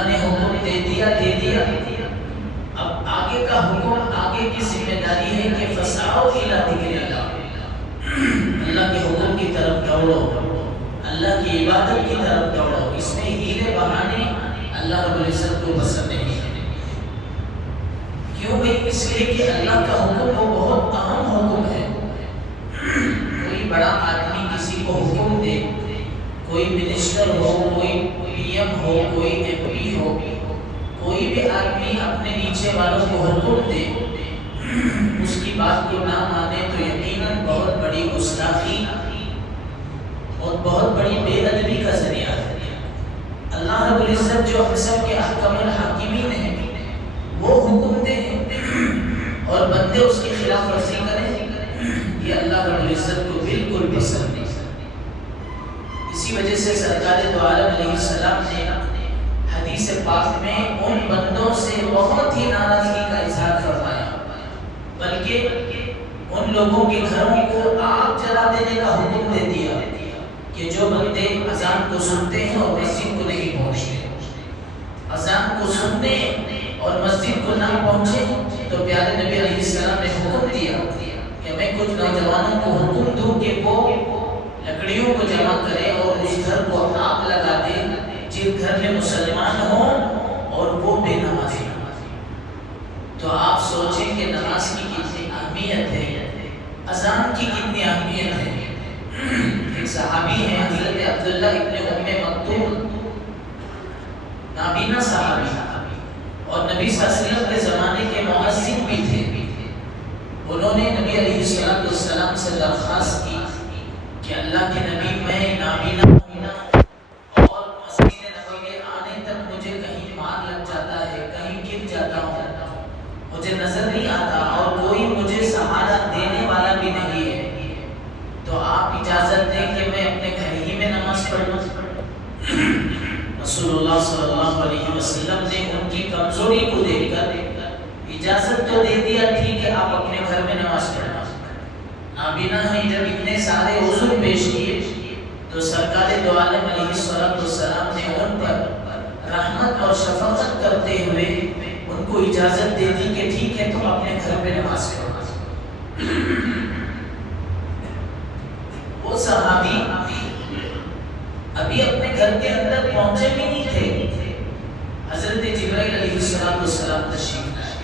اللہ نے حکم دے دیا اب آگے کا حکم، آگے کی ذمہ داری ہے کہ فسعوا الی ذکر اللہ، اللہ کے حکم کی طرف دوڑو، اللہ کی عبادت کی طرف دوڑو۔ اس میں ہیلے بہانے اللہ رب العزت کو پسند نہیں ہے۔ کیوں بھائی؟ اس لیے کہ اللہ کا حکم وہ بہت اہم حکم ہے۔ کوئی بڑا آدمی کسی کو حکم دے، کوئی منسٹر ہو، کوئی پی ایم ہو، کوئی ایم پی ہو، کوئی بھی آدمی اپنے نیچے والوں کو حکم دے، اس کی بات کو نہ مانے تو یقیناً بہت بڑی گستاخی اور بہت بڑی بے ادبی کا ذریعہ ہے۔ اللہ رب العزت جو ہم سب کے احکم الحاکمین ہیں، وہ حکم دے اور بندے اس کی خلاف ورزی کریں، یہ اللہ رب العزت کو بالکل پسند نہیں۔ اسی وجہ سے سرکار دو عالم علیہ السلام نے حدیث پاک میں ان بندوں سے بہت ہی ناراضگی کا اظہار فرمایا، بلکہ ان لوگوں کے گھروں کو آگ جلا دینے کا حکم دے دیا کہ جو بندے اذان کو سنتے ہیں اور مسجد کو نہیں پہنچتے، اذان کو سننے اور مسجد کو نہ پہنچے، تو پیارے نبی علیہ السلام نے حکم دیا کہ میں کچھ نوجوانوں کو حکم دوں کہ وہ لکڑیوں کو جمع کرے اور اس گھر کو آگ لگا دے جس گھر میں مسلمان ہوں اور وہ بے نمازی ہوں۔ تو آپ سوچیں کہ نماز کی کتنی اہمیت ہے، اذان کی کتنی اہمیت ہے۔ ایک صحابی ہیں حضرت عبداللہ ابن ام مکتوم، نابینا صحابی اور نبی صلی اللہ علیہ وسلم کے زمانے کے مؤذن بھی تھے۔ انہوں نے نبی علیہ السلام سے درخواست کی کہ اللہ کے نبی، میں نابینا اور مسجد نبوی آنے تک مجھے کہیں مار لگ جاتا ہے، کہیں گر جاتا ہوں، مجھے نظر نہیں آتا اور کوئی مجھے سہارا دینے والا بھی نہیں ہے، تو آپ اجازت دیں کہ میں اپنے گھر ہی میں نماز پڑھوں۔ رسول اللہ صلی اللہ علیہ وسلم نے ان کی کمزوری کو دیکھ کر اجازت تو دے دیا، ٹھیک ہے آپ اپنے گھر میں نماز پڑھنا۔ نابینا ہیں، جب اتنے سارے عذر پیش کیے تو سرکار دو عالم علیہ السلام نے ان پر رحمت اور شفقت کرتے ہوئے ان کو اجازت دے دی کہ ٹھیک ہے تم اپنے گھر پہ نماز پڑھنا۔ وہ صحابی ابھی اپنے گھر کے اندر پہنچے بھی نہیں تھے، حضرت جبرائیل علیہ السلام تشریف لائے،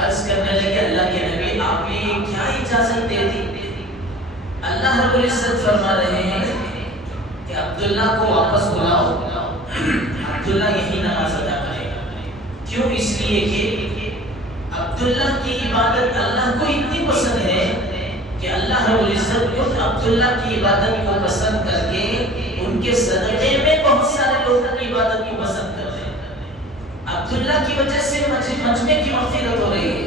عرض کرنے لگے اللہ کے نبی آپ نے کیا اجازت دے دی؟ اللہ رب العزت فرما رہے ہیں کہ عبداللہ کو واپس بلاؤ، عبداللہ یہی نماز ادا کرے گا۔ کیوں؟ اس لیے کہ عبداللہ کی عبادت اللہ کو اتنی پسند ہے کہ اللہ رب العزت خود عبداللہ کی عبادت کو پسند کر کے ان کے صدقے میں بہت سارے لوگوں کی عبادت کو پسند کرتے ہیں۔ عبداللہ کی وجہ سے مجمع کی مغفرت ہو رہی ہے۔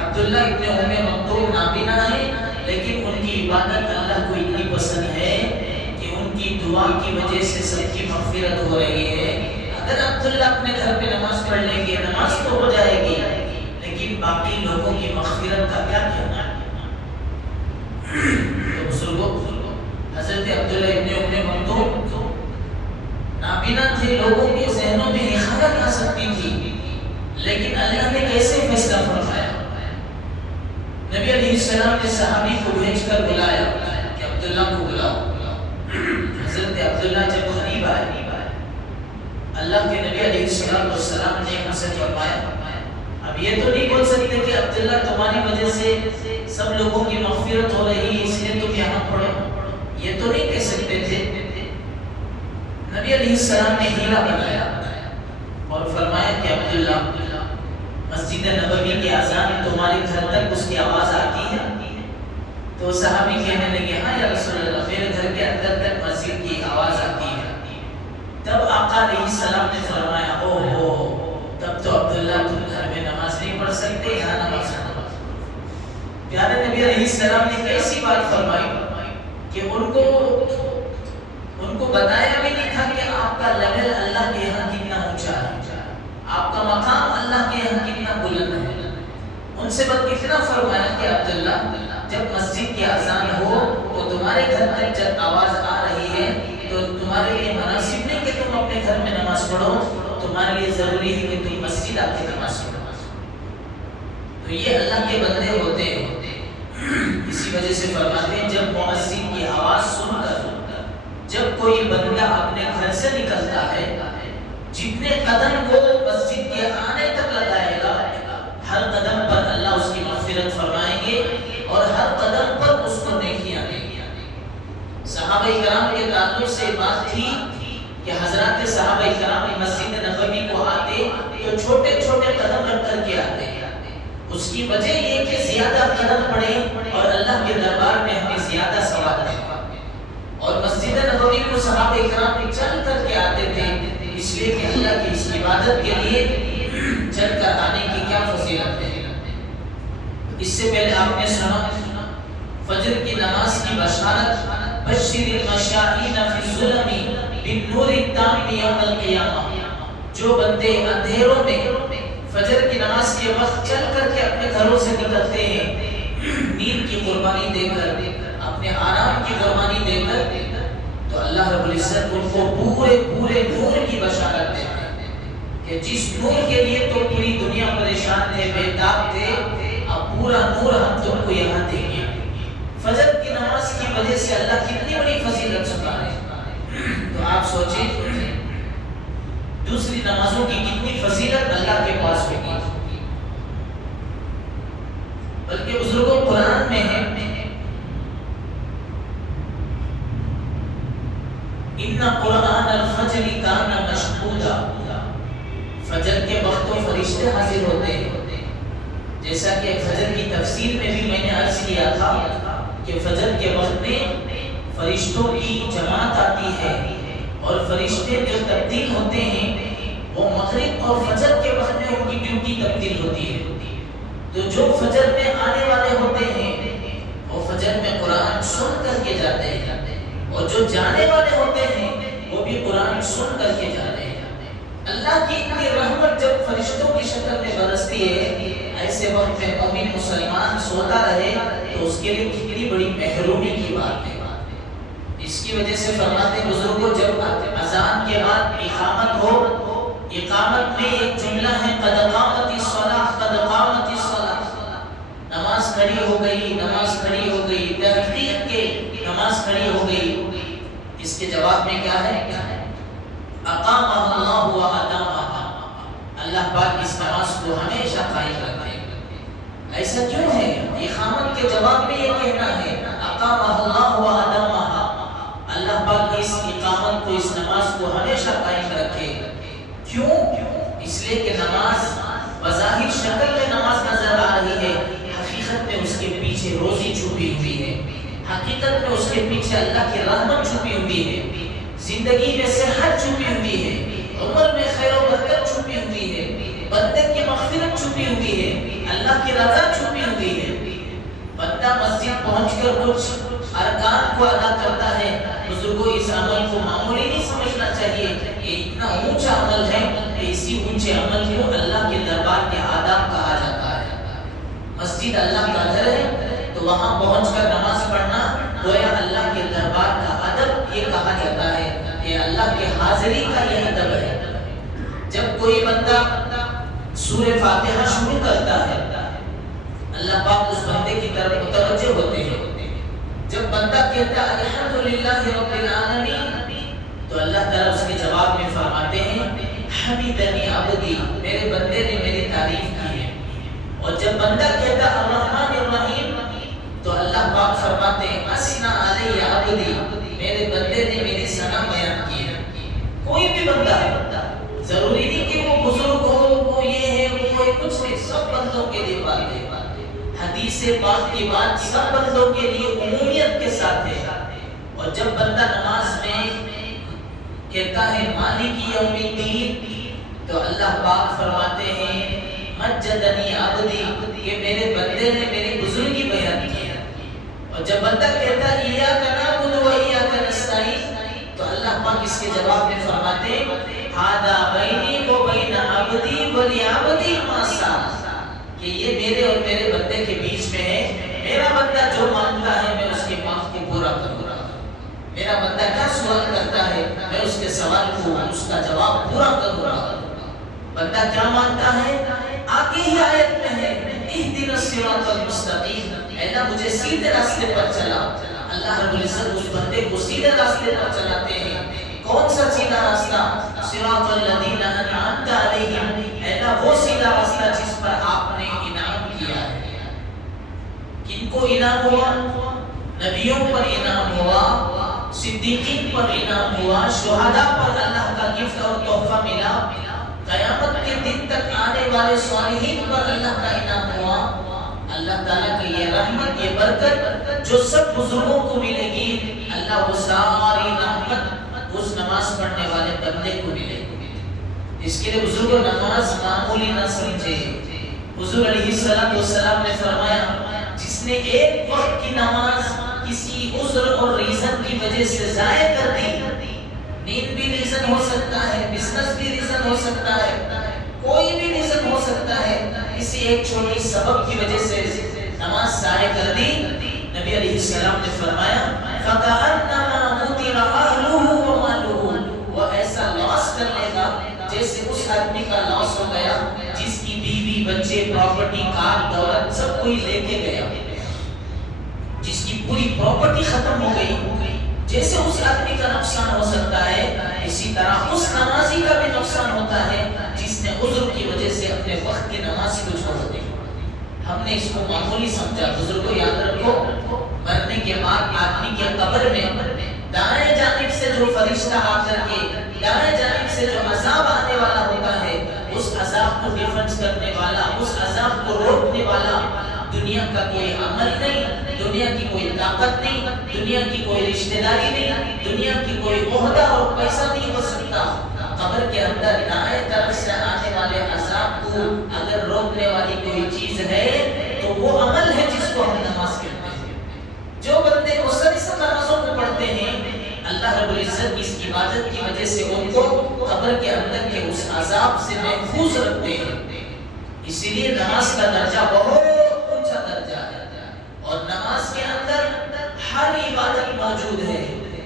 عبداللہ ابن ام مکتوم نابینا ہے، لیکن ان کی عبادت اللہ کو اتنی پسند ہے کہ ان کی دعا کی وجہ سے سب کی مغفرت ہو رہی ہے۔ اگر عبداللہ اپنے گھر پہ نماز پڑھ لیں گے، نماز تو ہو جائے گی، لیکن باقی لوگوں کی مغفرت کا کیا کہنا ہے؟ تو بزرگوں، حضرت عبداللہ ابن ام مکتوم نابینا تھے، لوگوں کے ذہنوں میں یہ خیال آ سکتی تھی، لیکن اللہ نے کیسے فیصلہ فرمایا؟ نبی علیہ السلام نے صحابی کو بھیج کر بلایا کہ عبداللہ کو بلاؤ۔ حضرت عبداللہ جب قریب آئے، اللہ کے نبی علیہ السلام نے ان سے فرمایا اب یہ تو نہیں بول سکتے کہ عبداللہ تمہاری وجہ سے سب لوگوں کی مغفرت ہو رہی ہے اس لیے تم یہاں پڑھو، یہ تو نہیں کہہ سکتے تھے۔ نبی علیہ السلام نے ہیلا بنایا اور فرمایا کہ عبداللہ، مسجد نبوی کی اذان تمہارے گھر تک اس کی آواز آتی ہے؟ تو صحابی کہنے لگے ہاں یا رسول اللہ، میرے گھر کے اندر تک مسجد کی آواز آتی ہے۔ تب آقا علیہ السلام نے فرمایا او ہو، تب تو عبداللہ تم گھر میں نماز نہیں پڑھ سکتے، یہاں نماز پڑھو۔ پیارے نبی علیہ السلام نے کیسی بات فرمائی کہ ان کو بتایا بھی نہیں تھا کہ آپ کا لیول اللہ کے یہاں کتنا اونچا ہے، آپ کا مقام اللہ کے یہاں کتنا بلند ہے۔ ان سے بس اتنا فرمایا کہ عبداللہ جب مسجد کی اذان ہو تو تمہارے گھر تک جب آواز آ رہی ہے تو تمہارے لیے مناسب نہیں کہ تم اپنے گھر میں نماز پڑھو تمہارے لیے ضروری ہے کہ تم مسجد آ کے نماز پڑھو. تو یہ اللہ کے بندے ہوتے ہیں. اسی وجہ سے فرماتے ہیں جب مؤذن کی آواز سن کر جب کوئی بندہ اپنے گھر سے نکلتا ہے جتنے قدم وہ مسجد کے آنے تک لگائے گا ہر قدم پر اللہ اس کی مغفرت فرمائیں گے اور ہر قدم پر اس کو نیکیاں دیں گے. صحابہ کرام کے تعلق سے بات تھی کہ حضرات صحابہ کرام مسجد نبوی کو آتے تو چھوٹے چھوٹے قدم رکھ کر کے آتے. اس کی وجہ یہ کہ زیادہ قدم پڑے اور اللہ کے دربار میں ہمیں زیادہ ثواب ملے. اور مسجد نبوی کو صحابہ کرام چل کر کے آتے تھے اس لیے کہ اللہ کی اس عبادت کے لیے چل کر آنے کی کیا فضیلت ہے. اس سے پہلے آپ نے سنا فجر کی نماز کی بشارت بشر المشائین فی الظلم بالنور التام یوم القیامہ. جو بندے اندھیروں میں فجر کی نماز کے وقت چل کر کے اپنے گھروں سے نکلتے ہیں نیند کی قربانی دے کر اپنے آرام کی قربانی دے کر تو اللہ رب العزت ان کو پورے پورے نور کی بشارت دیتے ہیں کہ جس نور کے لیے تو پوری دنیا پریشان تھے بے تاب تھے اب پورا نور ہم تم کو یہاں دیں گے. فجر کی نماز کی وجہ سے اللہ کتنی بڑی فضیلت سنا ہے. تو آپ سوچیں دوسری نمازوں کی کتنی فضیلت اللہ کے پاس ہوگی. بلکہ بزرگوں قرآن میں ہے ان قرآن الفجر کان مشہودا. فجر کے وقت تو فرشتے حاضر ہوتے ہیں. جیسا کہ فجر کی تفسیر میں بھی میں نے عرض کیا تھا کہ فجر کے وقت میں فرشتوں کی جماعت آتی ہے اور فرشتے جو تبدیل ہوتے ہیں وہ مغرب اور فجر کے وقت میں ان کی ڈیوٹی تبدیل ہوتی ہے. تو جو فجر میں آنے والے ہوتے ہیں وہ فجر میں قرآن سن کر کے جاتے ہیں اور جو جانے والے ہوتے ہیں وہ بھی قرآن سن کر کے جاتے ہیں. اللہ کی اتنی رحمت جب فرشتوں کی شکل میں برستی ہے ایسے وقت میں مومن مسلمان سوتا رہے تو اس کے لیے کتنی بڑی محرومی کی بات ہے. اس کی وجہ سے فرماتے ہیں بزرگوں جب اذان کے بعد اقامت ہو اقامت میں ایک جملہ ہے قد قامت الصلاۃ قد قامت الصلاۃ. نماز کھڑی ہو گئی نماز کھڑی ہو گئی تحقیق کے نماز کھڑی ہو گئی. اس کے جواب میں کیا ہے اقامہ اللہ و ادامہ. اللہ پاک اس نماز کو ہمیشہ قائم رکھے. ایسا کیوں ہے؟ اقامت کے جواب میں یہ کہنا ہے اقامہ اللہ و ادامہ. اللہ پاک اس اقامت کو اس نماز کو ہمیشہ قائم رکھے. کیوں؟ اس لیے کہ نماز بظاہر شکل میں نماز نظر آ رہی ہے حقیقت میں اس کے پیچھے روزی چھپی ہوئی ہے. حقیقت میں اس کے پیچھے اللہ کی رحمت چھپی ہوئی ہے. زندگی میں صحت چھپی ہوئی ہے. عمر میں خیر و برکت چھپی ہوئی ہے. بندے کی مغفرت چھپی ہوئی ہے. اللہ کی رضا چھپی ہوئی ہے. بندہ مسجد پہنچ کر کچھ ارکان کو ادا کرتا ہے. بزرگوں اس عمل کو معمولی نہیں سمجھنا چاہیے. یہ اتنا اونچا عمل ہے کہ اسی اونچے عمل کو اللہ کے دربار کے آداب کہا جاتا ہے. مسجد اللہ کا گھر ہے تو وہاں پہنچ کر نماز پڑھنا گویا اللہ کے دربار کا ادب یہ کہا جاتا ہے کہ اللہ کے حاضری کا یہ ادب ہے. جب کوئی بندہ سورہ فاتحہ شروع کرتا ہے اللہ پاک اس بندے کی طرف متوجہ ہوتے ہیں. جب بندہ کہتا ہے الحمدللہ رب العالمین تو اللہ تعالیٰ اس کے جواب میں فرماتے ہیں حمیدنی عبدی, میرے بندے نے میری تعریف کی ہے. اور جب بندہ کہتا ہے الرحمن الرحیم تو اللہ پاک فرماتے ہیں اثنا علی عبدی, میرے بندے نے میری ثنا بیان کی ہے. کوئی بھی بندہ ہے, ضروری نہیں کہ وہ بزرگ ہو, وہ یہ ہے وہ کچھ نہیں, سب بندوں کے لیے بات ہے. حدیث پاک کی بات سب بندوں کے لیے عمومیت کے ساتھ ہے. اور جب بندہ نماز میں کہتا ہے مالک یوم الدین تو اللہ پاک فرماتے ہیں مجدنی عبدی, کہ میرے بندے نے میری بزرگی بیان کی ہے. اور جب بندہ کہتا ہے ایاک نعبد و ایاک نستعین تو اللہ پاک اس کے جواب میں فرماتے ہیں ھذا بینی و بین عبدی ولعبدی ما سأل, کہ یہ میرے اور میرے بندے کے بیچ میں ہے. میرا بندہ جو مانگتا ہے میں اس کے مانگ کو پورا کروں گا. میرا بندہ کیا سوال کرتا ہے، میں اس کے سوال کو اس کا جواب پورا کروں گا۔ بندہ کیا مانتا ہے؟ آگے ہی آیت میں ہے اہدنا الصراط المستقیم، اے اللہ مجھے سیدھے راستے پر چلا۔ اللہ رب العزت اس بندے کو سیدھے راستے پر چلاتے ہیں۔ کون سا سیدھا راستہ؟ صراط الذین انعمت علیہم، اے اللہ وہ سیدھا راستہ جس پر آپ نے انعام کیا ہے۔ کن کو انعام ہوا؟ نبیوں پر انعام ہوا، صدیقین پر انعام ہوا، شہداء پر اللہ کا گفٹ اور تحفہ ملا، قیامت کے دن تک آنے والے صالحین پر اللہ کا انعام ہوا۔ اللہ تعالیٰ کی یہ رحمت، یہ برکت جو سب بزرگوں کو ملے گی، اللہ وہ ساری رحمت اس نماز پڑھنے والے بندے کو ملے گی۔ اس کے لیے بزرگوں نماز معمولی نہ سمجھے۔ حضور علیہ السلام نے فرمایا جس نے ایک وقت کی نماز کسی عذر اور ریزن کی وجہ سے ضائع کر دی، نیند بھی ریزن ہو سکتا ہے، بزنس بھی ریزن ہو سکتا ہے، کوئی بھی ریزن ہو سکتا ہے، کسی ایک چھوٹی سبب کی وجہ سے نماز ضائع کر دی، نبی علیہ السلام نے فرمایا فَكَأَنَّمَا مُطِرَ أَهْلُهُ وَمَالُهُ، وہ ایسا لاس کر لے گا جیسے اس آدمی کا لاس ہو گیا جس کی بیوی بچے پراپرٹی کار دولت سب کوئی لے کے گیا، جس کی پوری پراپرٹی ختم ہو گئی۔ جیسے اس آدمی کا نقصان ہو سکتا ہے، اسی طرح اس نمازی کا بھی نقصان ہوتا ہے جس نے عذر کی وجہ سے اپنے وقت کی نماز کو چھوڑ دی۔ ہم نے اس کو معمولی سمجھا۔ بزرگوں یاد رکھو، مرنے کے بعد آدمی کے قبر میں دائیں جانب سے جو فرشتہ آ کر کے دائیں جانب سے جو عذاب آنے والا ہوتا ہے، اس عذاب کو ڈیفنس کرنے والا، اس عذاب کو روکنے والا دنیا کا کوئی عمل نہیں، دنیا کی کوئی طاقت نہیں، دنیا کی کوئی رشتہ داری نہیں، دنیا کی کوئی عہدہ اور پیسہ نہیں ہو سکتا۔ قبر کے اندر دائیں طرف سے آنے والے عذاب کو اگر روکنے والی کوئی چیز ہے تو وہ عمل ہے جس کو ہم نماز کہتے ہیں۔ جو بندے مسلسل نمازوں کو پڑھتے ہیں، اللہ رب العزت اس عبادت کی وجہ سے ان کو قبر کے اندر کے اس عذاب سے محفوظ رکھتے ہیں۔ اسی لیے نماز کا درجہ بہت اونچا درجہ ہے، اور نماز کے اندر ہر عبادت موجود ہے۔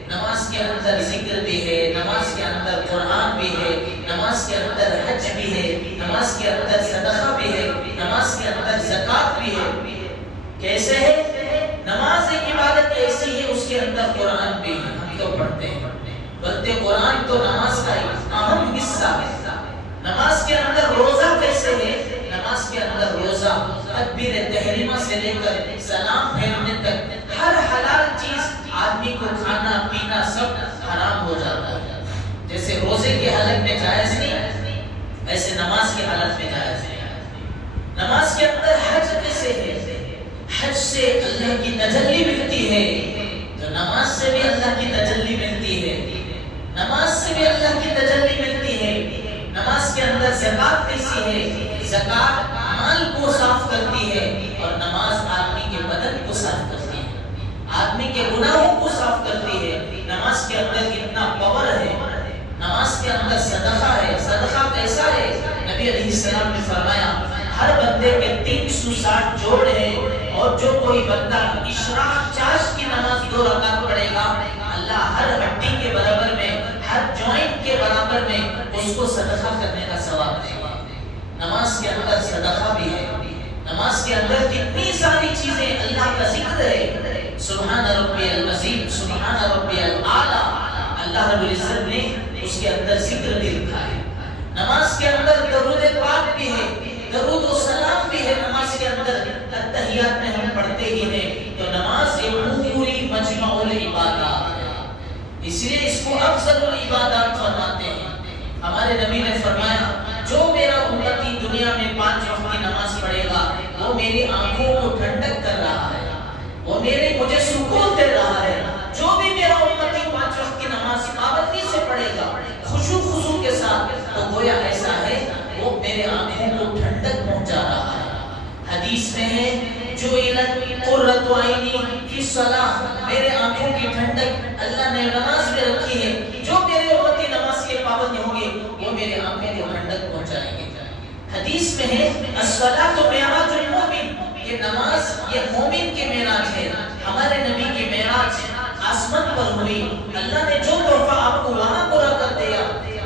نماز کے اندر ذکر بھی ہے، نماز کے اندر قرآن بھی ہے، نماز کے اندر حج بھی ہے، نماز کے اندر صدقہ بھی ہے، نماز کے اندر زکوٰۃ بھی ہے۔ کیسے ہے؟ نماز ایک عبادت ایسی ہے، اس کے اندر قرآن بھی ہے۔ ہم تو پڑھتے ہیں، بلکہ قرآن تو نماز کا اہم حصہ ہے۔ نماز کے اندر روزہ کیسے ہے؟ نماز کے اندر روزہ تکبیر تحریمہ سے لے کر سلام پھیرنے تک ہر حلال چیز آدمی کو کھانا پینا سب حرام ہو جاتا ہے۔ جیسے روزے کی حالت میں جائز نہیں، ویسے نماز کی حالت میں جائز نہیں۔ نماز کے اندر حج کیسے ہے؟ حج سے اللہ کی تجلی ملتی ہے، تو نماز سے بھی اللہ کی تجلی ملتی ہے، نماز سے بھی اللہ کی تجلی ملتی ہے۔ نماز کے اندر زکوٰۃ کیسی ہے؟ زکوٰۃ مال کو صاف کرتی ہے، اور نماز آدمی کے بدن کو صاف کرتی ہے، آدمی کے گناہوں کو صاف کرتی ہے۔ نماز کے اندر اتنا پاور ہے۔ نماز کے اندر صدقہ ہے۔ صدقہ کیسا ہے؟ نبی علیہ السلام نے فرمایا ہر بندے کے 360 جوڑ ہیں، اور جو کوئی بندہ اشراق چاش کی نماز 2 رکعت پڑھے گا، اللہ ہر ہڈی کے برابر میں، ہر جوائنٹ کے برابر میں اس کو صدقہ کرنے کا ثواب دے گا۔ نماز کے اندر صدقہ بھی ہے۔ نماز کے اندر کتنی ساری چیزیں، اللہ کا ذکر ہے، سبحان ربی العظیم، سبحان ربی الاعلیٰ، اللہ رب العزت نے اس کے اندر ذکر بھی لکھا ہے۔ نماز کے اندر درود پاک بھی ہے، درود و سلام بھی ہے۔ نماز کے اندر التحیات میں ہم پڑھتے ہی ہیں، تو نماز ایک پوری مجمع العبادات ہے، اس لیے اس کو افضل العبادات فرماتے ہیں۔ ہمارے نبی نے فرمایا جو میرا امتی دنیا میں 5 وقت کی نماز پڑھے گا، وہ میری آنکھوں کو ٹھنڈک کر رہا ہے، وہ مجھے سکون دے رہا ہے۔ جو بھی میرا امتی 5 وقت کی نماز پابندی سے پڑھے گا، خضوع کے ساتھ، تو گویا ایسا ہے وہ میرے آنکھوں کو ٹھنڈک پہنچا رہا ہے۔ حدیث میں ہے جو قرۃ عینی فی الصلاۃ، میرے آنکھوں کی ٹھنڈک اللہ نے نماز میں رکھی ہے۔ جو میرے امتی نماز کے پابند ہوں گے، وہ میرے آنکھوں کو ٹھنڈک پہنچائیں گے۔ حدیث میں ہے الصلاۃ معراج المومن، یہ نماز یہ مومن کے معراج ہے۔ ہمارے نبی کی معراج آسمان پر ہوئی، اللہ نے جو تحفہ آپ کو وہاں پورا کر دیا،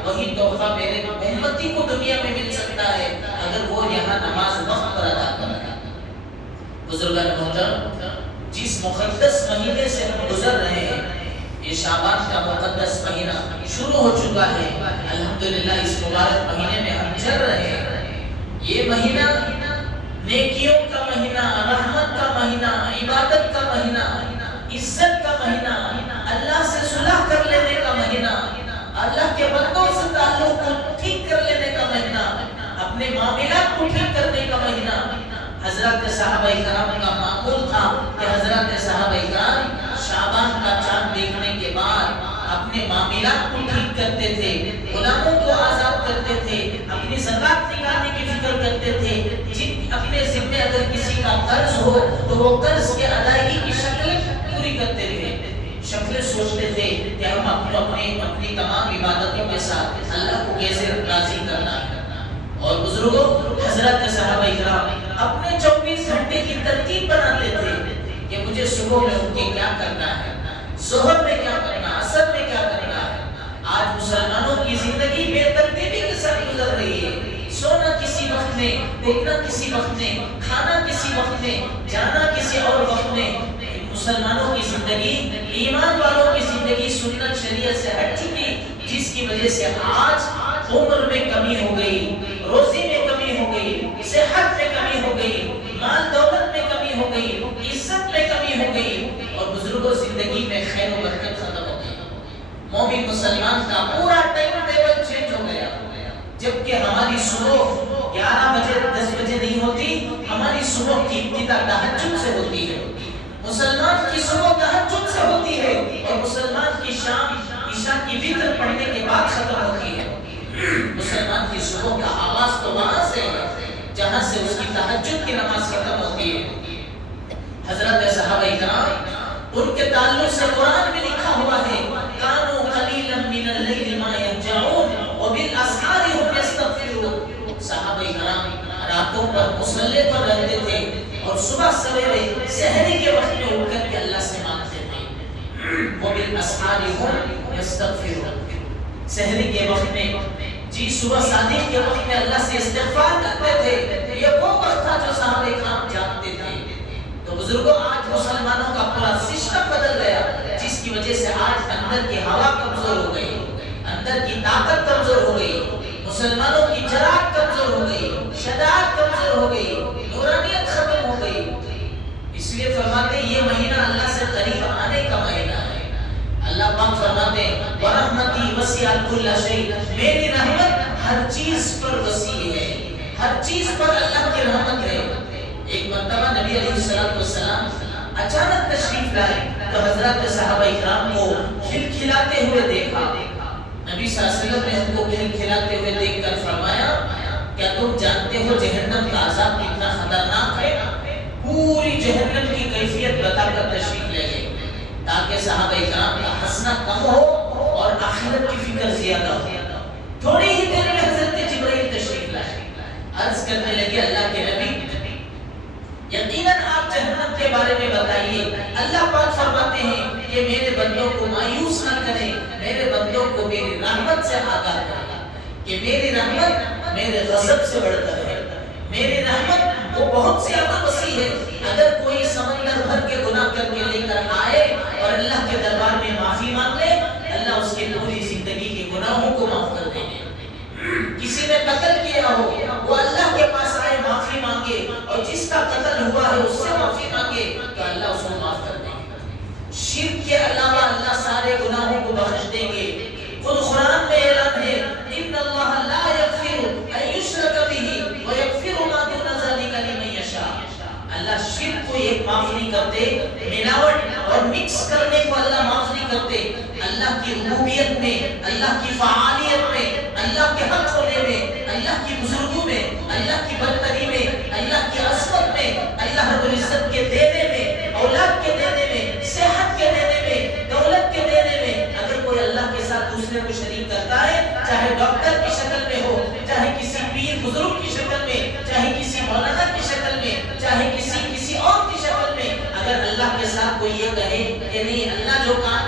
وہی تحفہ میرے امتی کو دنیا میں مل سکتا ہے اگر وہ یہاں نماز وقت پر ادا کرے۔ بزرگان محترم، جس مقدس مہینے سے ہم گزر رہے ہیں، یہ شعبان کا مقدس مہینہ شروع ہو چکا ہے، الحمدللہ اس مبارک مہینے میں ہم چل رہے ہیں۔ یہ مہینہ نیکیوں کا مہینہ، رحمت کا مہینہ، عبادت کا مہینہ، عزت کا مہینہ، اللہ سے صلح کر لینے کا مہینہ، اللہ کے بندوں سے تعلق کو ٹھیک کر لینے کا مہینہ، اپنے معاملات کو ٹھیک کرنے کا مہینہ۔ حضرات صحابہ کرام کا معمول تھا کہ حضرات صحابہ کرام شعبان کا چاند دیکھنے کے بعد اپنے معاملات کو ٹھیک کرتے تھے، غلاموں کو آزاد کرتے تھے، اپنی زکات نکالنے کی فکر کرتے تھے، اپنے ذمے اگر کسی کا قرض ہو تو وہ قرض کے ادائیگی کی شکل پوری کرتے تھے، شکلیں سوچتے تھے کہ ہم اپنی تمام عبادتوں کے ساتھ اللہ کو کیسے راضی کرنا ہے۔ اور بزرگوں، حضرت صحابہ کرام اپنے 24 گھنٹے کی ترتیب بناتے تھے کہ مجھے صبح میں اٹھ کے کیا کرنا ہے، ظہر میں کیا کرنا، عصر میں کیا کرنا ہے۔ آج مسلمانوں کی زندگی بے ترتیبی کے ساتھ گزر رہی ہے، سونا کسی وقت میں، اٹھنا کسی وقت میں، کھانا کسی وقت میں، جانا کسی اور وقت میں۔ مسلمانوں کی زندگی، ایمان والوں کی زندگی سنت شریعت سے ہٹ چکی، جس کی وجہ سے آج عمر میں کمی ہو گئی، روزی میں کمی ہو گئی، صحت میں کمی ہو گئی، مال دولت میں کمی ہو گئی، عزت میں کمی ہو گئی، اور بزرگوں زندگی میں خیر و برکت ختم ہو گئی۔ مومن مسلمان کا پورا ٹائم ٹیبل چینج ہو گیا، جبکہ ہماری صبح 11 بجے 10 بجے نہیں ہوتی، ہماری صبح کی ابتدا تہجد سے ہوتی ہے، مسلمان کی صبح تہجد سے ہوتی ہے، اور مسلمان کی شام عشاء کی وتر پڑھنے کے بعد ختم ہوتی ہے۔ مسلمان کی صبح کا آغاز تو وہاں سے ہے جہاں سے اس کی تہجد کی نماز ختم ہوتی ہے۔ حضرت صحابہ کرام ان کے تعلق سے قرآن میں لکھا ہوا ہے، کانوا قلیلا من اللیل ما یہجعون وبالاسحار هم یستغفرون۔ صحابہ کرام راتوں پر مصلی پر رہتے تھے اور صبح سویرے سحری کے وقت میں اٹھ کر کے اللہ سے مانگتے تھے، وبالاسحار هم یستغفرون۔ سحری کے وقت میں، جی صبح صادق کے وقت میں اللہ سے استغفار کرتے تھے۔ یہ وہ وقت تھا جو صحابہ کرام جانتے تھے۔ تو بزرگوں، آج مسلمانوں کا پورا سسٹم بدل گیا، جس کی وجہ سے آج اندر کی ہوا کمزور ہو گئی، اندر کی طاقت کمزور ہو گئی، مسلمانوں کی جرات کمزور ہو گئی، شجاعت کمزور ہو گئی، نورانیت ختم ہو گئی۔ اس لیے فرماتے ہیں یہ مہینہ اللہ سے قریب آنے کا مہینہ ہے۔ اللہ پاک فرماتے ہیں وَرَحْمَتِي وَسِعَتْ كُلَّ شَيْءٍ، میری رحمت ہر چیز پر وسیع ہے، ہر چیز پر اللہ کی رحمت ہے۔ ایک مرتبہ نبی علیہ السلام اچانک تشریف لائے تو حضرت صحابہ کرام کو کھلکھلاتے ہوئے دیکھا۔ نبی صلی اللہ علیہ وسلم نے ان کو کھلکھلاتے ہوئے دیکھ کر فرمایا، کیا تم جانتے ہو جہنم کا عذاب کتنا خطرناک ہے؟ پوری جہنم کی کیفیت بتا کر تشریف لے گئے تاکہ صحابہ کرام کا ہنسنا کم ہو اور آخرت کی فکر زیادہ ہو۔ تھوڑی ہی دیر میں حضرت جبرائیل تشریف لائے، عرض کرنے لگے اللہ کے نبی یقیناً آپ جہنم کے بارے میں بتائیے۔ اللہ پاک فرماتے ہیں کہ میرے بندوں کو مایوس نہ کریں، میرے بندوں کو میری رحمت سے آگاہ کریں کہ میری رحمت میرے غضب سے بڑھ کر ہے، میری رحمت وہ بہت زیادہ وسیع ہے۔ اگر کوئی سمندر بھر کے گناہ کر کے لے کر آئے اور اللہ کے دربار میں معافی مانگ لے، اللہ اس کی پوری زندگی کے گناہوں کو معاف کر دیں گے۔ کسی نے قتل کیا ہو، وہ اللہ کے پاس آئے معافی مانگے، اور جس کا قتل ہوا ہے اس سے معافی مانگے تو اللہ اس کو معاف کر دیں گے۔ شرک کے علاوہ اللہ سارے گناہوں کو بخش دیں گے۔ خود قرآن میں اعلان ہے ان اللہ لا یغفر ان یشرک بہ ویغفر ما دون ذلک لمن یشاء۔ اللہ شرک کو ایک معاف نہیں کرتے، ملاوٹ اور مکس کرنے کو اللہ معاف نہیں کرتے۔ اللہ کی ربوبیت میں، اللہ کی فعالیت میں، اللہ کے حق ہونے میں، اللہ کی بزرگوں میں، اللہ کی برتری میں، اللہ کی عظمت میں، اللہ رب العزت کے دینے میں، اولاد کے دینے میں، صحت کے دینے میں، دولت کے دینے میں، اگر کوئی اللہ کے ساتھ دوسرے کو شریک کرتا ہے، چاہے ڈاکٹر کی شکل میں ہو، چاہے کسی پیر بزرگ کی شکل میں، چاہے کسی مولانا کی شکل میں، چاہے کسی اور کی شکل میں، اگر اللہ کے ساتھ کوئی یہ کہے کہ نہیں اللہ جو کام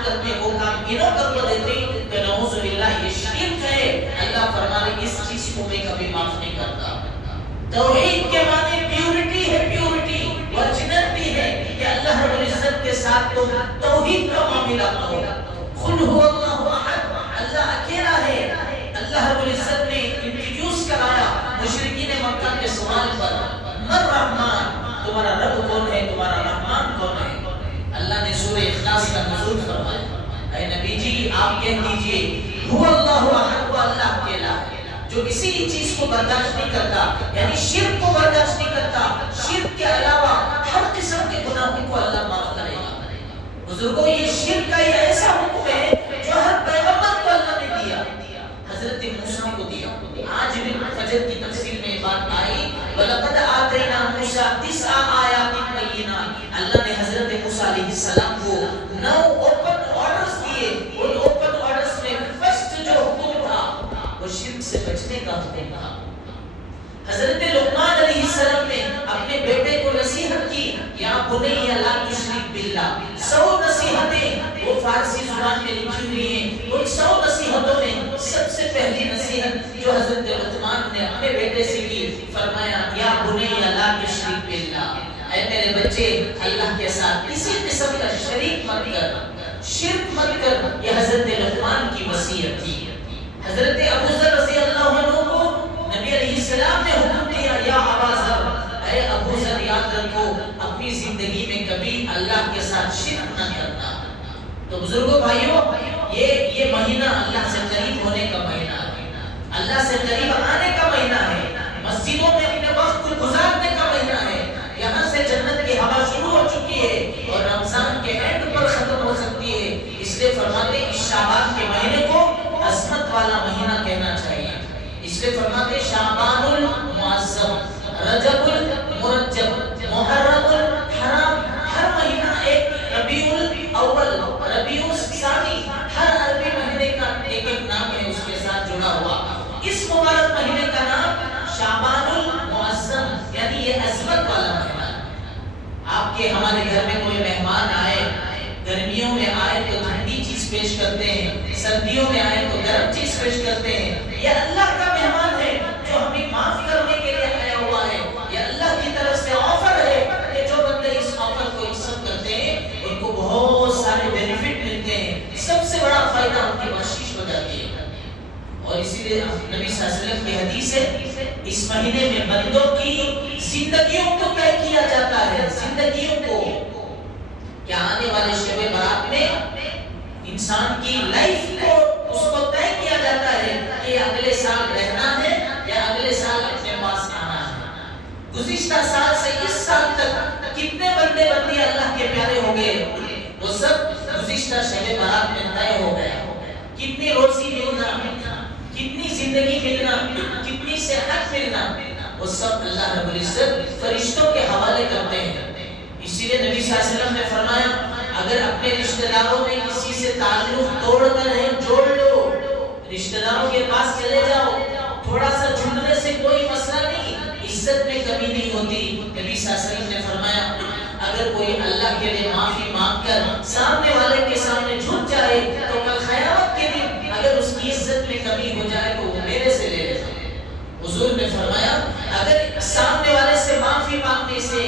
سوال پر من رحمان، تمہارا رب کون ہے، تمہارا رحمان کون ہے، اللہ نے سورہ اخلاص کا نزول فرمایا۔ اے نبی جی آپ کہہ دیجئے هو اللہ احد، وہ اللہ اکیلا ہے جو کسی چیز کو برداشت نہیں کرتا، یعنی شرک کو برداشت نہیں کرتا، شرک کے علاوہ ہر قسم کے گناہوں کو اللہ معاف کرے گا۔ بزرگوں یہ شرک کا یہ ایسا حکم ہے جو ہر پیغمبر کو اللہ نے دیا، حضرت موسیٰ کو دیا۔ آج بھی فجر کی تفسیر میں بات آئی وَلَقَدْ آتَيْنَا مُوسَىٰ 9 آیات بَيِّنَاتٍ، اللہ نے حضرت موسیٰ علیہ السلام کو 9 اوپن آرڈرز دیے۔ ان اوپن آرڈرز میں فرسٹ جو حکم تھا وہ شرک سے بچنے کا حکم تھا۔ حضرت لقمان علیہ السلام نے اپنے بیٹے کو نصیحت کی یا بنی لا تشرک باللہ، 100 نصیحتیں وہ فارسی زبان میں لکھی ہوئی ہیں۔ ان 100 نصیحتوں میں سب سے پہلی نصیحت جو حضرت لقمان نے اپنے بیٹے سے کی، فرمایا یا بنی لا تشرک باللہ، اے میرے بچے اللہ کے ساتھ کسی قسم کا شریک مت کر، شرک مت کر۔ یہ حضرت لقمان کی وصیت تھی۔ حضرت ابو ذر رضی اللہ عنہ کو نبی علیہ السلام نے حکم دیا یا ابا ذر، اے ابو ذر یاد رکھو اپنی زندگی میں کبھی اللہ کے ساتھ شرک نہ کرنا۔ تو بزرگوں بھائیوں یہ مہینہ اللہ سے قریب ہونے کا مہینہ ہے، اللہ سے قریب آنے کا مہینہ ہے، مسجدوں میں اپنے وقت کو گزارنے کا مہینہ ہے۔ یہاں سے جنت کی ہوا شروع ہو چکی ہے اور رمضان کے اینڈ پر ختم ہو سکتی ہے، اس لیے فرماتے اس شعبان کے مہینے کو عظمت والا مہینہ کہنا چاہیے۔ اس لیے فرماتے شعبان المعظم، رجب المرجب، محرم الحرام، ہر مہینہ ایک ربیع الاول، ربیع الثانی، ہر عربی مہینے کا ایک ایک نام ہے اس کے ساتھ جڑا ہوا۔ اس مبارک مہینے کا نام شعبان المعظم، یعنی یہ عظمت والا مہینہ۔ آپ کے ہمارے گھر میں کوئی مہمان آئے، گرمیوں میں آئے تو ٹھنڈی چیز پیش کرتے ہیں، سردیوں میں آئے تو گرم چیز پیش کرتے ہیں۔ یہ اللہ کا مہمان ہے جو ہمیں معاف کرنے کے لیے آیا ہوا ہے۔ یہ اللہ کی طرف سے آفر ہے کہ جو بندے اس آفر کو ایکسپٹ کرتے ہیں ان کو بہت سارے بینیفٹ ملتے ہیں، سب سے بڑا فائدہ ان کی بخشش ہو جاتی ہے۔ اور اسی لیے نبی صلی اللہ علیہ وسلم کی حدیث ہے اس مہینے میں بندوں کی زندگیوں کو طے کیا جاتا ہے، زندگیوں کو، کیا آنے والے شب برات میں انسان کی لائف کو اس کو طے کیا جاتا ہے کہ اگلے سال رہنا ہے یا اگلے سال اپنے پاس آنا ہے۔ گزشتہ سال سے اس سال تک کتنے بندے بندی اللہ کے پیارے ہو گئے، وہ سب گزشتہ شب برات میں طے ہو گیا۔ کتنی روزی ملنا، کتنی زندگی ملنا، کتنی صحت ملنا، وہ سب اللہ رب العزت فرشتوں کے حوالے کرتے ہیں۔ اسی لیے نبی صلی اللہ علیہ وسلم نے فرمایا اگر اپنے رشتہ داروں میں کسی سے تعلق توڑ کر ہے جوڑ لو، رشتہ داروں کے پاس چلے جاؤ، تھوڑا سا جھنڈنے سے کوئی مسئلہ نہیں، عزت میں کمی نہیں ہوتی۔ نبی صلی اللہ علیہ وسلم نے فرمایا اگر کوئی اللہ کے لیے معافی مانگ کر سامنے والے کے سامنے جھک جائے تو کل قیامت کے دن اگر اس کی عزت میں کمی ہو جائے تو وہ میرے سے لے لے۔ حضور نے فرمایا اگر سامنے والے سے معافی مانگنے سے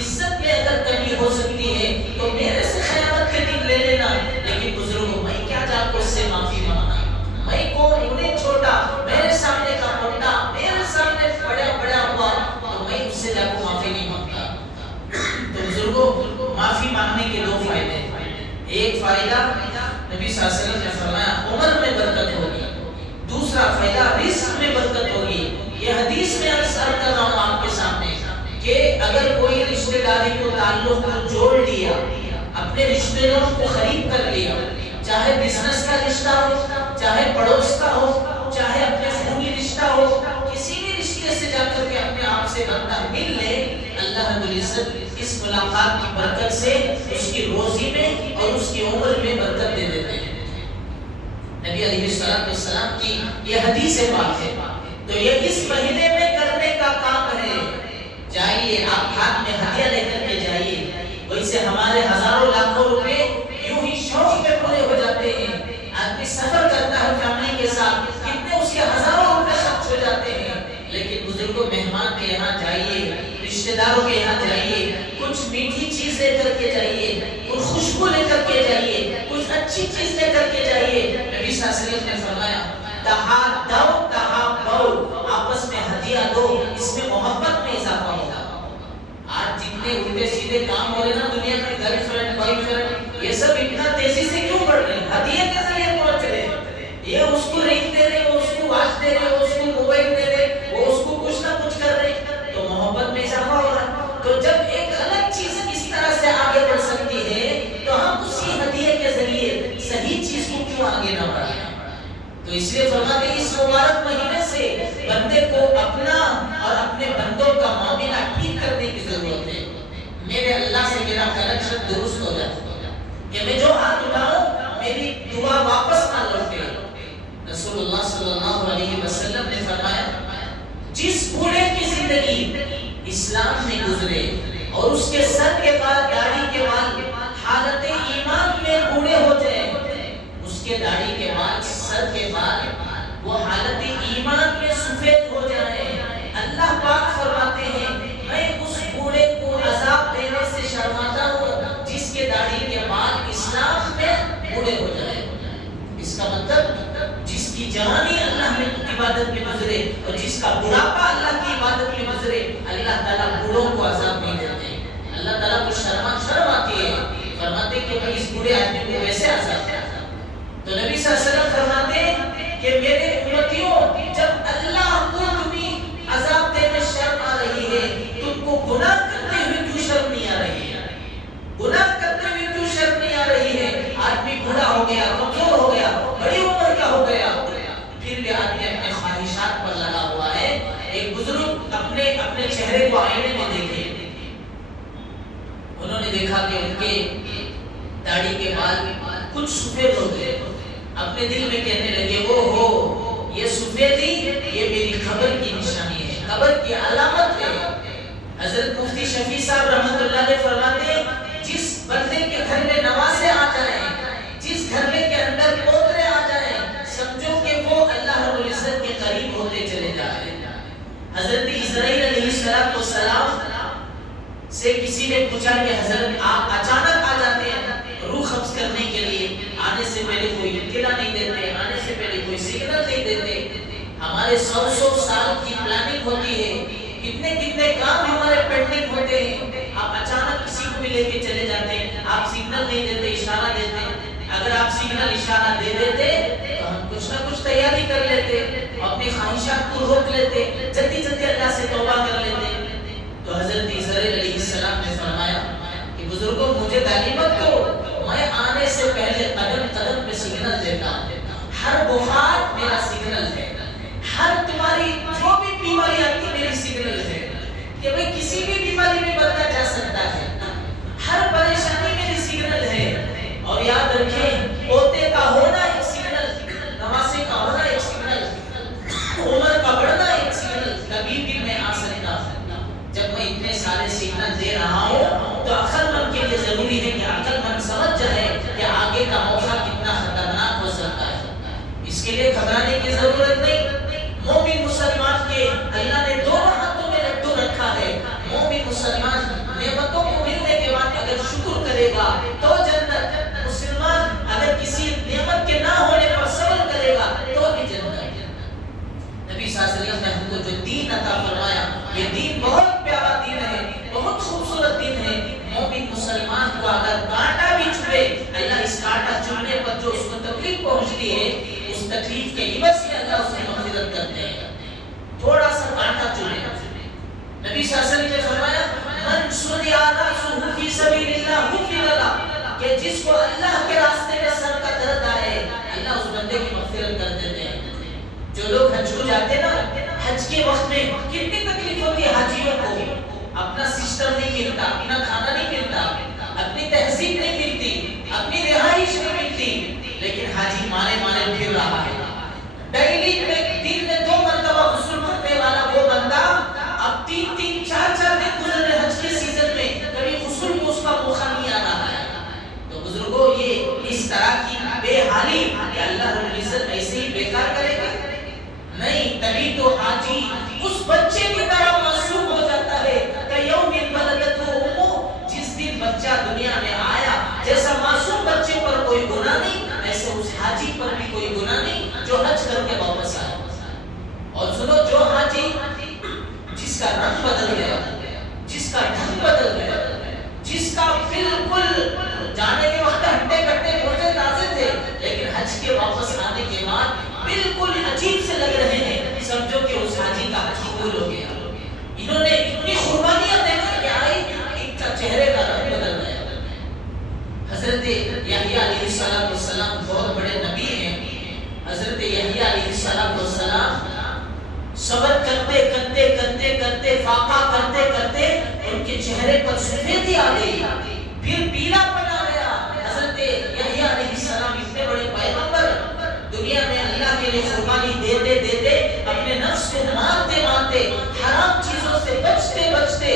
عزت میں اگر کمی ہو سکتی ہے تو میرے سے قیامت کے دن لے لینا، لیکن بزرگوں میں کیا جا کو اس سے معافی مانگنا، میں کو انہیں چھوٹا، میرے سامنے کا پڑھا، میرے سامنے پڑا ہوا تو میں اس سے جا کو معافی نہیں مانگتا۔ تو بزرگوں معافی مانگنے کے 2 فائدے ہیں۔ ایک فائدہ نبی صلی اللہ علیہ وسلم نے فرمایا عمر میں برکت ہوگی، دوسرا فائدہ رزق میں برکت ہوگی۔ یہ حدیث میں عرض کر رہا ہوں آپ کے سامنے کہ اگر کوئی رشتہ داری کو تعلق کو جوڑ لیا، اپنے رشتہ داروں کو قریب کر لیا، چاہے بزنس کا رشتہ ہو، چاہے پڑوس کا ہو، چاہے اپنے خونی رشتہ ہو، کسی بھی رشتے سے جا کر کے اپنے آپ سے بندہ مل لے، اللہ رب العزت اس ملاقات کی برکت سے اس کی روزی میں اور اس کی عمر میں برکت دے دیتے ہیں۔ نبی علیہ السلام کی یہ حدیث پاک ہے۔ تو یہ اس مہینے میں کرنے کا کام ہے۔ جائیے آپ ہاتھ میں ہدیہ لے کر کے جائیے، ویسے ہمارے ہزاروں لاکھوں روپے یوں ہی شوق میں پورے ہو جاتے ہیں۔ آدمی سفر کرتا ہے فیملی کے ساتھ، کتنے اس کے ہزاروں روپے خرچ ہو جاتے ہیں، لیکن بزرگوں مہمان کے یہاں جائیے، رشتہ داروں کے یہاں جائیے، کچھ میٹھی چیز لے کر کے جائیے، کچھ خوشبو لے کر کے جائیے، کچھ اچھی چیز لے کر کے جائیے۔ نبی صلی اللہ علیہ وسلم نے فرمایا تہادو تہابو، آپس میں ہدیہ دو، اس میں محبت میں اسلام میں گزرے اور اس کے سر کے بال داڑھی کے بال حالت ایمان میں بوڑھے ہو جائیں، اس کے داڑھی کے بال سر کے بال وہ حالت ایمان میں سفید ہو جائیں، اللہ پاک فرماتے ہیں میں اس بوڑھے کو عذاب دینے سے شرماتا ہوں جس کے داڑھی کے بال اسلام میں بوڑھے ہو جائیں۔ اس کا مطلب جس کی جوانی اللہ میں عبادت میں گزرے اور جس کا بڑھاپا اللہ کی عبادت میں گزرے، اللہ تعالیٰ بوڑھوں کو عذاب نہیں دیتے، اللہ تعالیٰ کو شرم آتی ہے، فرماتے کہ میں اس بوڑھے آدمی کو ویسے عذاب دیتا ہوں۔ تو نبی صلی اللہ علیہ وسلم فرماتے ہیں کہ میرے امتیوں جب اللہ کو تمہیں عذاب دینے شرم آ رہی ہے، تم کو گناہ کرتے ہوئے کیوں شرم نہیں آ رہی ہے؟ گناہ کرتے ہوئے کیوں شرم نہیں آ رہی ہے؟ آدمی بوڑھا ہو گیا، کمزور ہو گیا، بڑی عمر کا ہو گیا، پھر بھی آدمی اپنے خواہشات پر لگا ہوا ہے۔ ایک بزرگ اپنے چہرے کو آئینے میں دیکھے، انہوں نے دیکھا کہ ان کے داڑھی کے بال کچھ سفید ہو گئے، اپنے دل میں کہنے لگے او ہو یہ سفیدی یہ میری قبر کی نشانی ہے، قبر کی علامت ہے۔ حضرت مفتی شفیع صاحب رحمۃ اللہ علیہ فرماتے ہیں جس بندے کے گھر میں نوازے آ جائیں، جس گھر میں کے اندر پوترے آ جائیں، سمجھو کہ وہ اللہ رب العزت کے قریب ہوتے چلے جائیں۔ حضرت اسرائیل علیہ السلام سے کسی نے پوچھا کہ حضرت آپ اچانک آ جاتے ہیں روح قبض کرنے کے لیے، آنے سے پہلے کوئی اطلاع نہیں دیتے، آنے سے پہلے کوئی سگنل نہیں دیتے، ہمارے 100 سال کی پلاننگ ہوتی ہے، کتنے کام ہمارے پینڈنگ ہوتے ہیں، آپ اچانک کسی کو بھی لے کے چلے جاتے ہیں، آپ سگنل نہیں دیتے، اشارہ دیتے، اگر آپ سگنل اشارہ دے دیتے تو ہم کچھ نہ کچھ تیاری کر لیتے، اپنی خواہشات کو روک لیتے، جلدی اللہ سے توبہ کر لیتے۔ تو حضرت اسرائیل علیہ السلام نے فرمایا کہ بزرگوں مجھے تعلیم مت دو، میں آنے سے پہلے قدم قدم پہ سگنل دیتا ہوں، ہر بخار میرا سگنل ہے، ہر تمہاری جو بھی بیماری آتی میری سگنل ہے کہ میں کسی بھی بیماری میں بندہ جا سکتا ہے، ہر پریشانی میری سگنل ہے۔ اور یاد رکھیں پوتے کا ہونا ایک سگنل، نواسے کا ہونا ایک سگنل، عمر کا بڑھنا ایک سگنل، کبھی بھی میں آ سکتا ہوں۔ جب میں اتنے سارے سگنل دے رہا ہوں تو عقل مند کے لیے ضروری ہے کہ عقل مند سمجھ جائے کہ آگے کا موقع کتنا خطرناک ہو سکتا ہے۔ اس کے لیے گھبرانے کی ضرورت نہیں۔ مومن مسلمان کے اللہ نے دونوں ہاتھوں میں لڈو رکھا ہے، مومن مسلمان نعمتوں کو ملنے کے بعد اگر شکر کرے گا تو جنت، مسلمان اگر کسی نعمت کے نہ ہونے پر صبر کرے گا تو بھی جنت۔ نبی صلی اللہ علیہ وسلم نے ہم کو جو دین عطا فرمایا یہ دین بہت پیارا دین ہے، بہت خوبصورت دین ہے۔ مومن مسلمان کو اگر کانٹا بھی چھوئے، اللہ اس کانٹا چبھنے پر جو اس کو تکلیف پہنچتی ہے اس تکلیف کے عوض میں اللہ اس کی مغفرت کرتے ہیں۔ تھوڑا سا کانٹا چبھے، نبی صلی اللہ علیہ وسلم نے فرمایا من صدع رأسه فی سبیل اللہ غفر له، کہ جس کو اللہ کے راستے میں سر کا درد آئے اللہ اس بندے کی مغفرت کر دیتے ہیں۔ جو لوگ حج کو جاتے نا، حج کے وقت میں کتنی تکلیف ہوتی ہے حاجیوں کو، اپنا سسٹم نہیں ملتا، اپنا کھانا نہیں ملتا، اپنی تہذیب نہیں ملتی، اپنی رہائش نہیں ملتی، لیکن حاجی مانے پھر رہا ہے۔ ڈیلی میں دن میں 2 مرتبہ غسل کرنے والا وہ بندہ اب 3 4 دن گزرے حج کے سیزن میں کبھی غسل کو اس کا موقع نہیں آ رہا ہے۔ تو بزرگوں یہ اس طرح کی بے حالی کہ اللہ رب العزت ایسے ہی بیکار کرے گا نہیں، تبھی تو حاجی اس بچے کی طرح معصوم ہو جاتا ہے کہ یوم ولدتہ امہ، جس دن بچہ دنیا میں آیا جیسا معصوم بچے پر کوئی گناہ نہیں، ایسے اس حاجی پر بھی کوئی گناہ نہیں جو حج کر کے واپس آیا۔ اور سنو، جو حاجی جس کا رنگ بدل گیا، جس کا ڈھنگ بدل گیا، جس کا بالکل جانے کے وقت ہٹے کٹے موزے تازے تھے لیکن حج کے واپس آنے کے بعد بالکل عجیب سے لگ رہے ہیں، سمجھو کہ اس حاجی کا حج قبول ہو گیا۔ انہوں نے اتنی قربانیاں دے کر کے آئی، ان کا چہرے کا رنگ بدل گیا۔ حضرت یحییٰ علیہ السلام بہت بڑے نبی ہیں۔ حضرت یحییٰ علیہ السلام صبر کرتے فاقہ کرتے ان کے چہرے پر سفیدی آ گئی، پھر پیلا پن آ گیا۔ حضرت یحییٰ علیہ السلام اتنے بڑے پیغمبر دنیا میں اللہ کے لیے قربانی دیتے اپنے نفس کو مارتے حرام چیزوں سے بچتے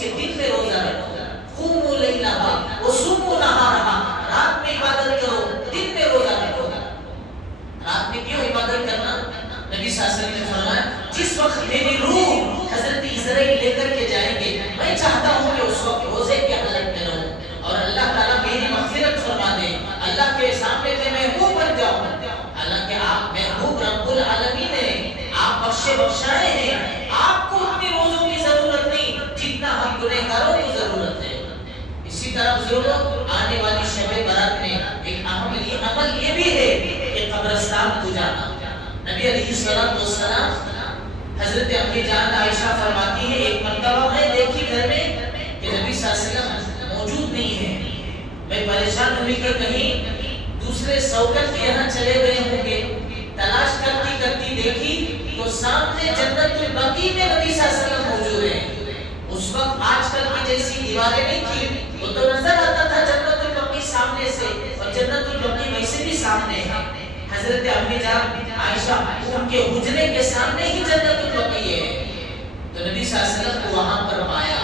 کے دن میں روزہ رکھو. قوموا لیلہا وصوموا نہارہا، رات میں عبادت کرو، دن میں روزہ رکھو. رات میں کیوں عبادت کرنا؟ نبی صلی اللہ علیہ وسلم نے فرمایا جس وقت میری روح حضرت اسرائیل لے کر کے جائیں گے، میں چاہتا ہوں کہ اس وقت روزے کی حالت میں رہوں اور اللہ تعالیٰ میری مغفرت فرما دے، اللہ کے سامنے میں محبوب بن جاؤں. حالانکہ آپ محبوب رب العالمین ہیں، آپ بخشے بخشائے ہیں، آپ کو اپنی روزوں کی ضرورت نہیں جتنا ہم گنہگاروں کو ضرورت ہے. اسی طرح بزرگوں، آنے والی شب برات میں ایک اہم عمل یہ بھی ہے کہ قبرستان کو جانا. نبی علیہ السلام حضرت امی جان عائشہ فرماتی ہے ایک مرتبہ میں دیکھی گھر میں کہ نبی صلی اللہ علیہ وسلم موجود نہیں ہے. میں پریشان ہوئی کہ کہیں دوسرے سوکت کے یہاں چلے گئے ہوں گے. تلاش کرتی کرتی دیکھی تو سامنے جنت البقیع میں نبی صلی اللہ علیہ وسلم موجود ہیں. اس وقت آج کل کی جیسی دیواریں نہیں تھی، وہ تو نظر آتا تھا جنت البقیع سامنے سے، اور جنت البقیع ویسے بھی سامنے ہے. حضرت امی جان عائشہ ان کے حجرے کے سامنے ہی جنت البقیع ہے. تو نبی صلی اللہ علیہ وسلم کو وہاں پر پایا.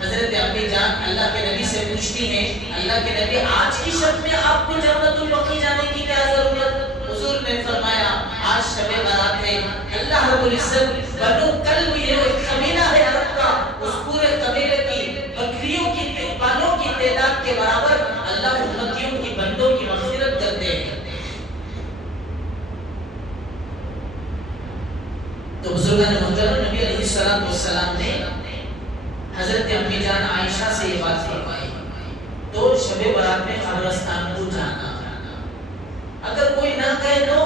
حضرت امی جان اللہ کے نبی سے پوچھتی ہیں اللہ کے نبی آج کی شب میں آپ کو جنت البقیع جانے کی کیا ضرورت؟ حضور نے فرمایا آج شب برات ہے، اللہ رب العزت بنو کلب یہ ایک قبیلہ ہے عرب کا، اس پورے قبیلے کی بکریوں کی بالوں کی تعداد کے برابر اللہ امتیوں کی بندوں کی مغفرت کرتے ہیں. تو بزرگان محترم، نبی علیہ السلام نے حضرت امی جان عائشہ سے یہ بات فرمائی. تو شب برات میں قبرستان کو جانا، اگر کوئی نہ کہے تو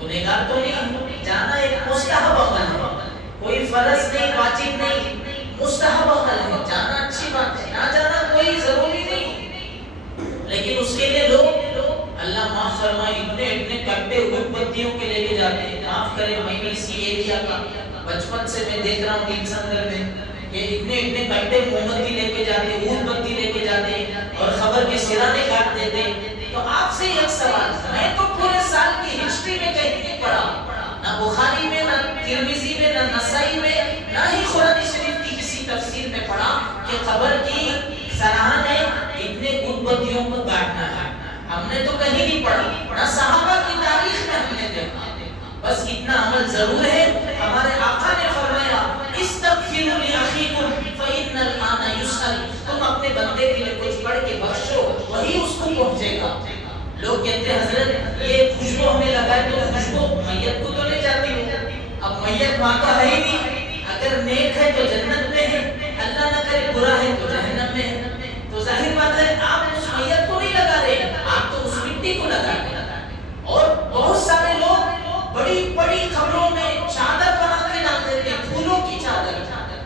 گنہگار تو نہیں، جانا ایک مستحب عمل ہے، کوئی فرض نہیں، واجب نہیں، مستحب عمل ہے. جانا اچھی بات ہے، نہ جانا کوئی ضروری نہیں. لیکن اس کے لیے لوگ اللہ معاف فرمائے اتنے کٹے ہوئے پتیوں کے لے کے جاتے ہیں. معاف کرے، میں اسی ایریا کا بچپن سے میں دیکھ رہا ہوں دین سنگر میں کہ اتنے کٹے موم بتی لے کے جاتے ہیں، اون بتی لے کے جاتے ہیں اور خبر کے سرانے کاٹ دیتے ہیں. تو آپ سے ایک سوال، میں تو پورے سال کی ہسٹری میں کہیں نہیں پڑھا، نہ بخاری میں، نہ ترمذی میں، نہ نسائی میں، نہ ہی قرآن شریف کی کسی تفسیر میں پڑھا کہ خبر کی سرانے اتنے اون بتیوں کو کاٹنا ہے. ہم نے تو کہیں نہیں پڑھا، نہ صحابہ کی تاریخ میں ہم نے دیکھا. بس اتنا عمل ضرور ہے، ہمارے آقا نے فرمایا استغفروا لاخیکم فإن الآن یسأل، تم اپنے بندے کے لیے کچھ پڑھ کے بخشو، وہی اس کو پہنچے گا. لوگ کہتے ہیں حضرت یہ خوشبو ہمیں لگائے تو خوشبو میت کو تو لے جاتی ہے. اب میت وہاں کا ہے ہی نہیں، اگر نیک ہے تو جنت میں ہے، اللہ نہ کرے برا ہے تو جہنم میں ہے. تو ظاہر بات ہے آپ اس میت کو نہیں لگا رہے، آپ تو اس مٹی کو لگا رہے. اور بہت سارے لوگ بڑی بڑی خبروں میں چادر بنا کے ڈال دیتے ہیں، پھولوں کی چادر.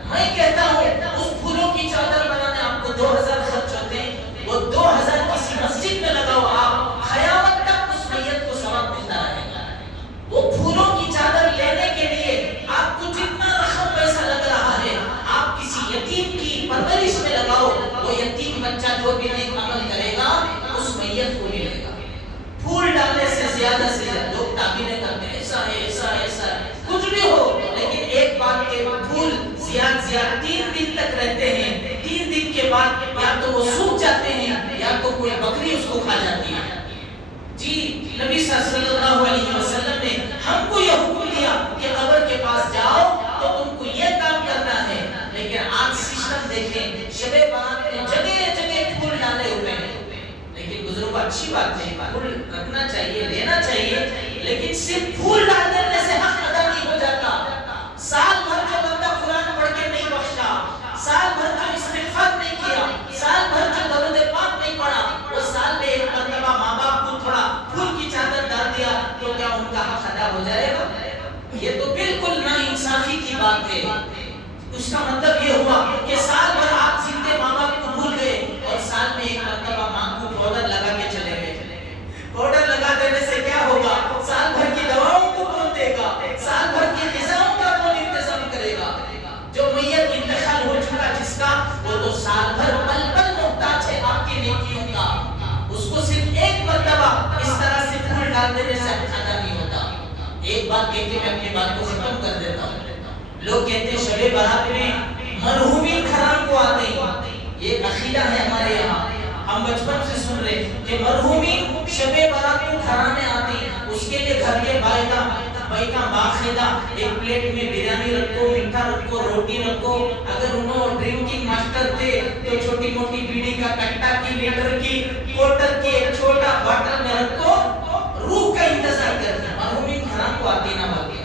میں کہتا ہوں اس پھولوں کی چادر بنانے آپ کو 2000 خرچ ہوتے ہیں، وہ 2000 کسی مسجد میں لگاؤ، آپ قیامت تک اس میت کو ثواب ملتا رہے گا. وہ پھولوں کی چادر لینے کے لیے آپ کو جتنا رقم پیسہ لگ رہا ہے، آپ کسی یتیم کی پرورش میں لگاؤ، وہ یتیم بچہ جو بھی نیک عمل کرے گا اس میت کو ملے گا. پھول ڈالنے سے زیادہ لوگ تعبیریں کرتے ہیں ایسا ہے ایسا ہے ایسا ہے، کچھ بھی ہو، لیکن ایک بات کے پھول زیادہ 3 دن تک رہتے ہیں. 3 دن کے بعد یا تو وہ سوکھ جاتے ہیں یا تو کوئی بکری اس کو کھا جاتی ہے. جی نبی صلی اللہ علیہ وسلم نے ہم کو یہ حکم دیا کہ قبر کے پاس جاؤ تو تم کو یہ کام کرنا ہے. لیکن آج سسٹم دیکھیں، شب برات میں جگہ جگہ پھول ڈالے ہوئے ہیں. لیکن بزرگوں اچھی بات ہے، پھول رکھنا چاہیے، لینا چاہیے، لیکن صرف پھول ڈال دینے سے حق ادا نہیں ہو جاتا. سال بھر جو بندہ قرآن پڑھ کے نہیں بخشا، سال بھر جو استغفار نہیں کیا، سال بھر جو درود پاک نہیں پڑھا، وہ سال میں ایک مرتبہ ماں باپ کو تھوڑا پھول کی چادر ڈال دیا تو کیا ان کا حق ادا ہو جائے گا؟ یہ تو بالکل ناانصافی کی بات ہے. اس کا مطلب یہ ہوا کہ سال بھر آپ زندے ماں باپ کو بھول گئے اور سال میں ایک مرتبہ ماں کو پاؤڈر لگا کے چلے گئے. پاؤڈر لگا دینے سے کیا ہوگا؟ سال بھر کی دواؤں کو کون دے گا؟ سال بھر کی غذاؤں کا کون انتظام کرے گا؟ جو میت انتقال ہو چکا جس کا، وہ تو سال بھر پل پل محتاج ہے آپ کی نیکیوں کا. اس کو صرف ایک مرتبہ اس طرح سے پھول ڈال دینے سے ادا نہیں ہوتا. ایک بات کہہ کے میں اپنی بات کو ختم کر دیتا ہوں. لوگ کہتے ہیں شب برات میں مرحومین گھران کو آتے ہیں. یہ عقیدہ ہے ہمارے یہاں. ہم بچپن سے سن رہے کہ مرحومین شب برات کو گھرانے آتے ہیں. اس کے لیے گھر کے بائیکا باقاعدہ ایک پلیٹ میں بریانی رکھو, میٹھا رکھو, روٹی رکھو. اگر انہوں ڈرنکنگ ماسٹر تھے تو چھوٹی موٹی بیڑی کا کٹا کی, لیٹر کی, کوٹر کی ایک چھوٹا باٹل میں رکھو. روح کا انتظار کرتے ہیں. مرحومین گھران کو آتے نہ باقی.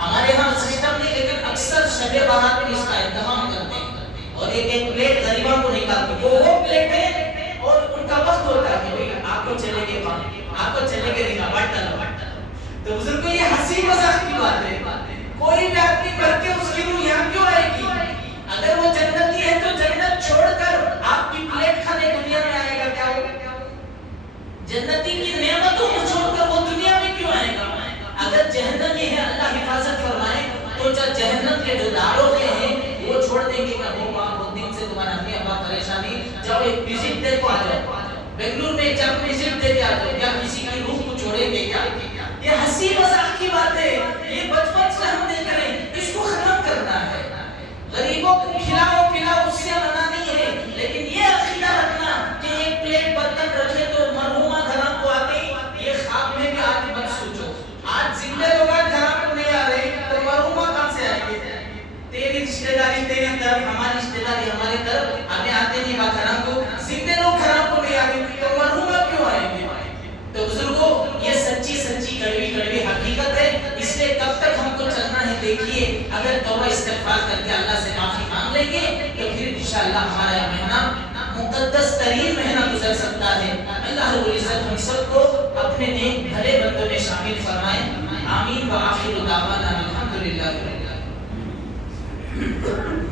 ہمارے ہاں سسٹم نہیں, لیکن اکثر شب بارات میں اس کا اہتمام کرتے ہیں اور ایک ایک پلیٹ غریبوں کو نکالتے. وہ پلیٹ ہے اور ان کا وقت ہوتا ہے کہ بھئی آپ کو چلے گے آپ کو چلے گے بٹ ڈالو. تو بزرگو یہ ہنسی مذاق کی بات ہے. کوئی بھی آدمی کر کے اس کی روح یہاں کیوں آئے گی؟ اگر وہ جنتی ہے تو جنت چھوڑ کر آپ کی پلیٹ کھانے دنیا میں آئے گا. کیا ہوگا؟ جنتی کی نعمتوں کو چھوڑ کر وہ دنیا میں کیوں آئے گا؟ اگر جہنمی ہے, اللہ حفاظت فرمائے, تو جہنم کے جو داروغے ہیں وہ چھوڑ دیں گے کہ وہ وہاں بہت دن سے تمہارا امی ابا پریشانی, جاؤ ایک وزٹ دے کو آ جاؤ, بنگلور میں ایک وزٹ دے کے آ جاؤ. کیا کسی کی روح کو چھوڑیں گے کیا؟ یہ ہنسی مذاق کی بات ہے. یہ بچپن سے ہم دیکھ رہے ہیں, اس کو ختم کرنا ہے. غریبوں کو کھلاؤ پلاؤ, اس سے منع نہیں ہے, لیکن یہ عقیدہ رکھنا کہ ایک پلیٹ برتن رکھے تو مرحومہ گھراں کو آتے, یہ خواب میں بھی آج مت سوچو. آج زندہ لوگ گھراں کو نہیں آ رہے تو مرحومہ کہاں سے آئیں گے؟ تیری رشتہ داری تیری طرف, ہماری رشتہ داری ہماری طرف, ہمیں آتے نہیں با گھراں کو. زندہ لوگ گھراں کو نہیں آ رہے تو مرحومہ کیوں آئیں گے؟ تو بزرگوں, یہ سچی کڑوی حقیقت ہے. اس لیے کب تک ہم کو چلنا ہے دیکھیے. اگر توبہ استغفار کر کے اللہ سے معافی مانگ لیں گے تو پھر انشاءاللہ ہمارا یہ مہینہ مقدس ترین مہینہ گزر سکتا ہے. اللہ رب العزت ہم سب کو اپنے نیک بھلے بندوں میں شامل فرمائے. آمین. وآخر دعوانا الحمدللہ رب العالمین.